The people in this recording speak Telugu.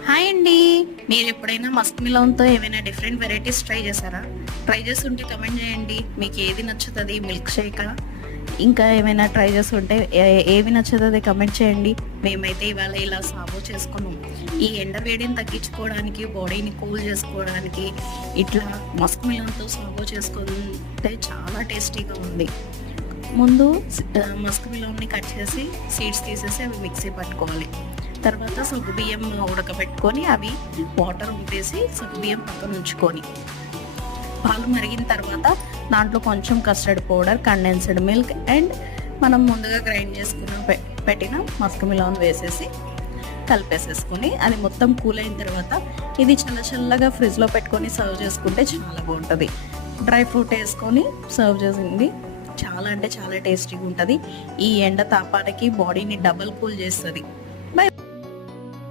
హాయ్ అండి. మీరు ఎప్పుడైనా మస్క్ మిలన్‌తో ఏవైనా డిఫరెంట్ వెరైటీస్ ట్రై చేశారా? ట్రై చేసుంటే కమెంట్ చేయండి. మీకు ఏది నచ్చుతది? మిల్క్ షేకా? ఇంకా ఏమైనా ట్రై చేసుంటే ఏవి నచ్చుతది కమెంట్ చేయండి. మేమైతే ఇవాళ ఇలా సాగు చేసుకున్నాం. ఈ ఎండ వేడిని తగ్గించుకోవడానికి, బాడీని కూల్ చేసుకోవడానికి ఇట్లా మస్క్ మిలన్‌తో సాగు చేసుకుంటే చాలా టేస్టీగా ఉంది. ముందు మస్క్ మిలన్ని కట్ చేసి సీడ్స్ తీసేసి అవి మిక్సీ పట్టుకోవాలి. తర్వాత సగ్గుబియ్యం ఉడకబెట్టుకొని అవి వాటర్ ఉంపేసి సగ్గుబియ్యం పక్కన ఉంచుకొని పాలు మరిగిన తర్వాత దాంట్లో కొంచెం custard powder, condensed milk and మనం ముందుగా గ్రైండ్ చేసుకున్న పెట్టిన మస్క్ మిలన్ వేసేసి కలిపేసేసుకొని అది మొత్తం కూల్ అయిన తర్వాత ఇది చల్లగా ఫ్రిడ్జ్లో పెట్టుకొని సర్వ్ చేసుకుంటే చాలా బాగుంటుంది. డ్రై ఫ్రూట్ వేసుకొని సర్వ్ చేసింది చాలా అంటే చాలా టేస్టీగా ఉంటుంది. ఈ ఎండ తాపానికి బాడీని డబల్ కూల్ చేస్తుంది.